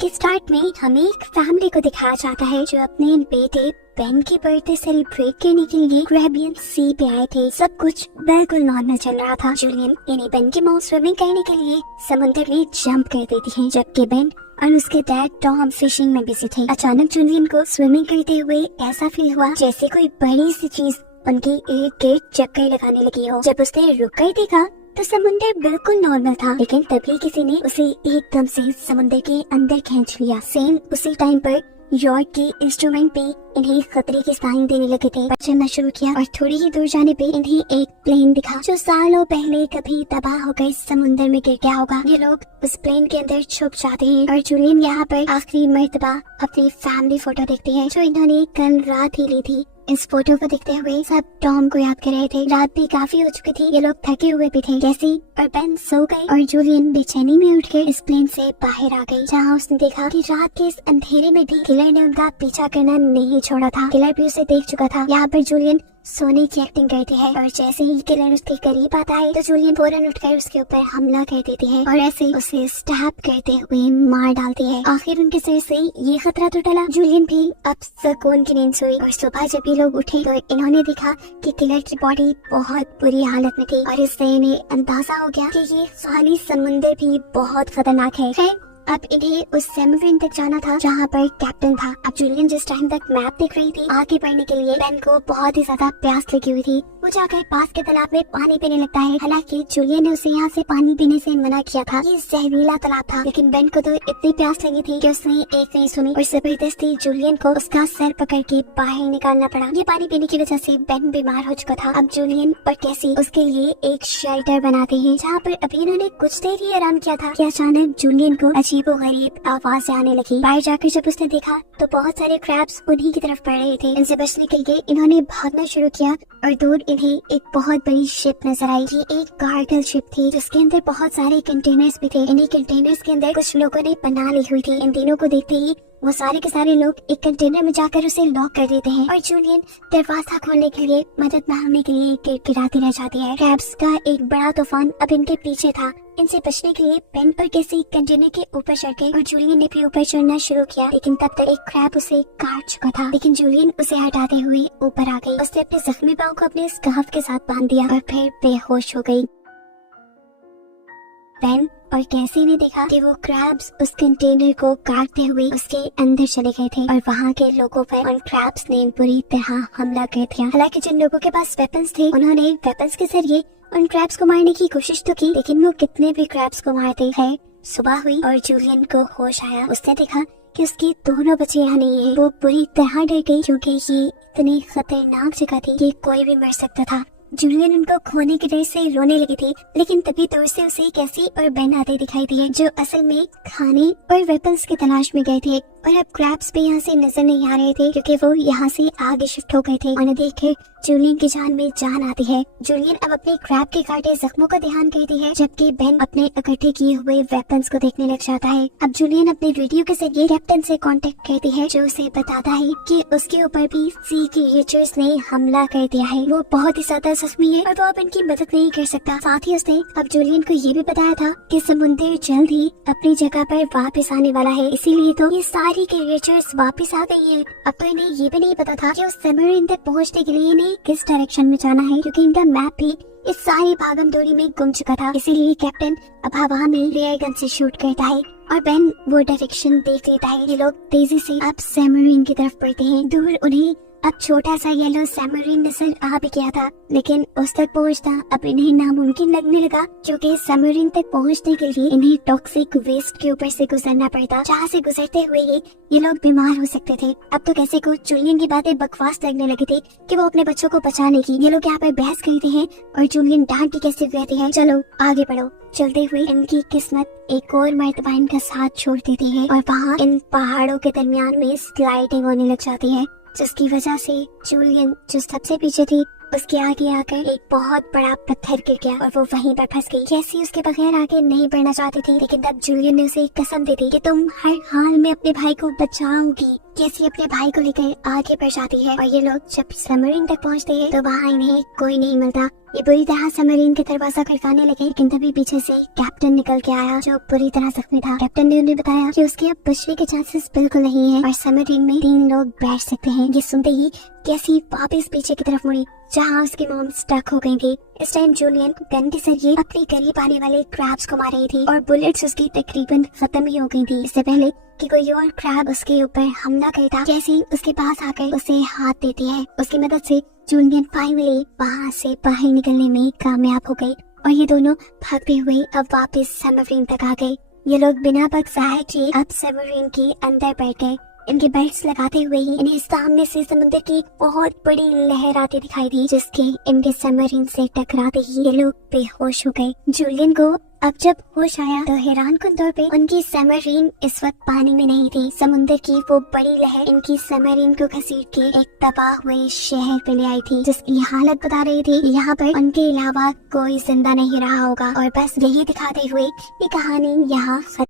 के स्टार्ट में हमें एक फैमिली को दिखाया जाता है जो अपने बेटे बेन की बर्थडे सेलिब्रेट करने के लिए कैरेबियन सी पे आए थे। सब कुछ बिल्कुल नॉर्मल चल रहा था। जूलियन यानी बेन की मॉम स्विमिंग करने के लिए समुद्र में जंप कर देती है, जबकि बेन और उसके डैड टॉम फिशिंग में बिजी थे। अचानक जूलियन को स्विमिंग करते हुए ऐसा फील हुआ जैसे कोई बड़ी सी चीज उनके इर्द गिर्द चक्कर लगाने लगी हो। जब उसने रुक कर देखा तो समुद्र बिल्कुल नॉर्मल था, लेकिन तभी किसी ने उसे एकदम से समुद्र के अंदर खींच लिया। सेम उसी टाइम पर यॉर्क के इंस्ट्रूमेंट पे इन्हें खतरे के साइन देने लगे थे। चलना शुरू किया और थोड़ी ही दूर जाने पे इन्हें एक प्लेन दिखा जो सालों पहले कभी तबाह होकर समुद्र में गिर गया होगा। ये लोग उस प्लेन के अंदर छुप जाते हैं और जूलियन यहाँ पर आखिरी मर्तबा अपनी फैमिली फोटो देखती है जो इन्होंने कल रात ही ली थी। इस फोटो को देखते हुए सब टॉम को याद कर रहे थे। रात भी काफी हो चुकी थी, ये लोग थके हुए भी थे। जैसी और बेन सो गए और जूलियन बेचैनी में उठकर इस प्लेन से बाहर आ गई, जहाँ उसने देखा कि रात के इस अंधेरे में भी किलर ने उनका पीछा करना नहीं छोड़ा था। किलर भी उसे देख चुका था। यहाँ पर जूलियन सोने की एक्टिंग करती है और जैसे ही किलर उसके करीब आता है तो जूलियन फौरन उठकर उसके ऊपर हमला कर देती है और ऐसे उसे स्टैब करते हुए मार डालती है। आखिर उनके सिर से ये खतरा तो टला। जूलियन भी अब सुकून की नींद सोई और सुबह जब ये लोग उठे तो इन्होंने देखा कि किलर की बॉडी बहुत बुरी हालत में थी और इससे इन्हें अंदाजा हो गया कि ये खाली समुंदर भी बहुत खतरनाक है। अब इन्हें उस सबमरीन तक जाना था जहाँ पर कैप्टन था। अब जूलियन जिस टाइम तक मैप देख रही थी आगे बढ़ने के लिए, बेन को बहुत ही ज्यादा प्यास लगी हुई थी। वो जाकर पास के तालाब में पानी पीने लगता है। हालांकि जूलियन ने उसे यहाँ से पानी पीने से मना किया था, ये जहरीला तालाब था, लेकिन बेन को तो इतनी प्यास लगी थी कि उसने एक नहीं सुनी और जबरदस्ती जूलियन को उसका सर पकड़ के बाहर निकालना पड़ा। ये पानी पीने की वजह से बेन बीमार हो चुका था। अब जूलियन और कैसी उसके लिए एक शेल्टर बनाते हैं जहाँ पर अभी इन्होंने कुछ देर ही आराम किया था कि अचानक जूलियन को अजीबोगरीब आवाज़ें आने लगी। बाहर जाकर जब उसने देखा तो बहुत सारे क्रैब्स उन्हीं की तरफ बढ़ रहे थे। इनसे बचने के लिए इन्होंने भागना शुरू किया और दूर इन्हें एक बहुत बड़ी शिप नजर आई। ये एक कार्गो शिप थी जिसके अंदर बहुत सारे कंटेनर्स भी थे। इन्हीं कंटेनर्स के अंदर कुछ लोगों ने पनाह ली हुई थी। इन तीनों को देखते ही वो सारे के सारे लोग एक कंटेनर में जाकर उसे लॉक कर देते हैं और जूलियन दरवाजा खोलने के लिए मदद मांगने के लिए गिड़गिड़ाती रह जाती है। क्रैब्स का एक बड़ा तूफान अब इनके पीछे था। इनसे बचने के लिए बेन पर किसी कंटेनर के ऊपर चढ़ गए और जूलियन ने भी ऊपर चढ़ना शुरू किया, लेकिन तब तक एक क्रैब उसे काट चुका था। लेकिन जूलियन उसे हटाते हुए ऊपर आ गई। उसने अपने जख्मी पाँव को अपने स्कार्फ के साथ बांध दिया और फिर बेहोश हो गई। बेन और कैसी ने देखा कि वो क्रैब्स उस कंटेनर को काटते हुए उसके अंदर चले गए थे और वहाँ के लोगों पर उन क्रैब्स ने बुरी तरह हमला कर दिया। हालांकि जिन लोगों के पास वेपन्स थे उन्होंने वेपन्स के जरिए उन क्रैब्स को मारने की कोशिश तो की, लेकिन वो कितने भी क्रैब्स को मारते हैं। सुबह हुई और जूलियन को होश आया। उसने देखा कि उसके दोनों बच्चे यहाँ नहीं है। वो बुरी तरह डर गई क्योंकि ये इतनी खतरनाक जगह थी कि कोई भी मर सकता था। जूलियन उनको खोने की डर से रोने लगी थी, लेकिन तभी दूर से उसे कैसी और बेन आते दिखाई दिए जो असल में खाने और वेपन्स की तलाश में गए थे। और अब क्रैब्स भी यहाँ से नजर नहीं आ रहे थे क्योंकि वो यहाँ से आगे शिफ्ट हो गए थे। उन्हें देखकर जूलियन की जान में जान आती है। जूलियन अब अपने क्रैब के काटे जख्मों का ध्यान करती है, जबकि बेन अपने इकट्ठे किए हुए वेपन्स को देखने लग जाता है। अब जूलियन अपने रेडियो के जरिए कैप्टन से कांटेक्ट करती है जो उसे बताता है कि उसके ऊपर भी सी क्रिएचर्स ने हमला कर दिया है। वो बहुत ही ज्यादा जख्मी है और वो अब इनकी मदद नहीं कर सकता। साथ ही उसने अब जूलियन को ये भी बताया था कि समुद्र जल्द ही अपनी जगह पर वापस आने वाला है, इसीलिए तो ये सारी क्रिएचर्स वापस आ गई हैं। अब तो इन्हें ये भी नहीं पता था कि उस सबमरीन तक पहुंचने के लिए इन्हें किस डायरेक्शन में जाना है, क्योंकि इनका मैप भी इस सारी भागम दौड़ी में गुम चुका था। इसीलिए कैप्टन अब हवा में रेयर गन से शूट करता है और बेन वो डायरेक्शन देख लेता है। ये लोग तेजी से अब सबमरीन की तरफ बढ़ते हैं। दूर उन्हें अब छोटा सा येलो सबमरीन नजर आ भी गया था, लेकिन उस तक पहुंचना अब इन्हें नामुमकिन लगने लगा क्योंकि सबमरीन तक पहुंचने के लिए इन्हें टॉक्सिक वेस्ट के ऊपर से गुजरना पड़ता, जहाँ से गुजरते हुए ये लोग बीमार हो सकते थे। अब तो कैसे को जूलियन की बातें बकवास लगने लगी थी कि वो अपने बच्चों को बचाने की ये लोग यहाँ पर बहस करते हैं और जूलियन डांट के कैसे कहते हैं चलो आगे बढ़ो। चलते हुए इनकी किस्मत एक और मर्तबा इनका साथ छोड़ देती है और वहाँ इन पहाड़ों के दरमियान में स्लाइडिंग होने लग जाती है, जिसकी वजह से जूलियन जो सबसे पीछे थी उसके आगे आकर एक बहुत बड़ा पत्थर गिर गया और वो वहीं पर फंस गई। कैसी उसके बगैर आगे नहीं बढ़ना चाहती थी, लेकिन तब जूलियन ने उसे एक कसम दे दी कि तुम हर हाल में अपने भाई को बचाओगी। कैसी अपने भाई को लेकर आगे बढ़ जाती है और ये लोग जब सबमरीन तक पहुंचते हैं तो वहाँ इन्हें कोई नहीं मिलता। ये बुरी तरह सबमरीन के दरवाजा खड़काने लगे, लेकिन तभी पीछे से कैप्टन निकल के आया जो बुरी तरह जख्मी था। कैप्टन ने उन्हें बताया कि उसके अब बचने के चांसेस बिल्कुल नहीं है और सबमरीन में 3 लोग बैठ सकते हैं। ये सुनते ही कैसी वापस पीछे की तरफ मुड़ी जहाँ उसकी मॉम स्टक हो गई थी। इस टाइम जूलियन गन के जरिए अपने करीब आने वाले क्रैब्स को मार रही थी और बुलेट्स उसकी तकरीबन खत्म ही हो गई थी। इससे पहले कि कोई और क्रैब उसके ऊपर हमला करता, कैसी उसके पास आकर उसे हाथ देती है। उसकी मदद से जूलियन फाइनली वहाँ से बाहर निकलने में कामयाब हो गई और ये दोनों भागते हुए अब वापस सबमरीन तक आ गए। ये लोग बिना वक्त ज़ाया किए अब सबमरीन के अंदर बैठ गए। इनके बेल्ट्स लगाते हुए ही इन्हें सामने से समुद्र की बहुत बड़ी लहर आती दिखाई दी, जिसके इनके सबमरीन से टकराते ही ये लोग बेहोश हो गए। जूलियन को अब जब होश आया तो हैरानकुन तौर पे उनकी सबमरीन इस वक्त पानी में नहीं थी। समुद्र की वो बड़ी लहर इनकी सबमरीन को घसीट के एक तबाह हुए शहर पे ले आई थी, जिसकी हालत बता रही थी यहाँ पर उनके अलावा कोई जिंदा नहीं रहा होगा। और बस यही दिखाते हुए ये कहानी यहाँ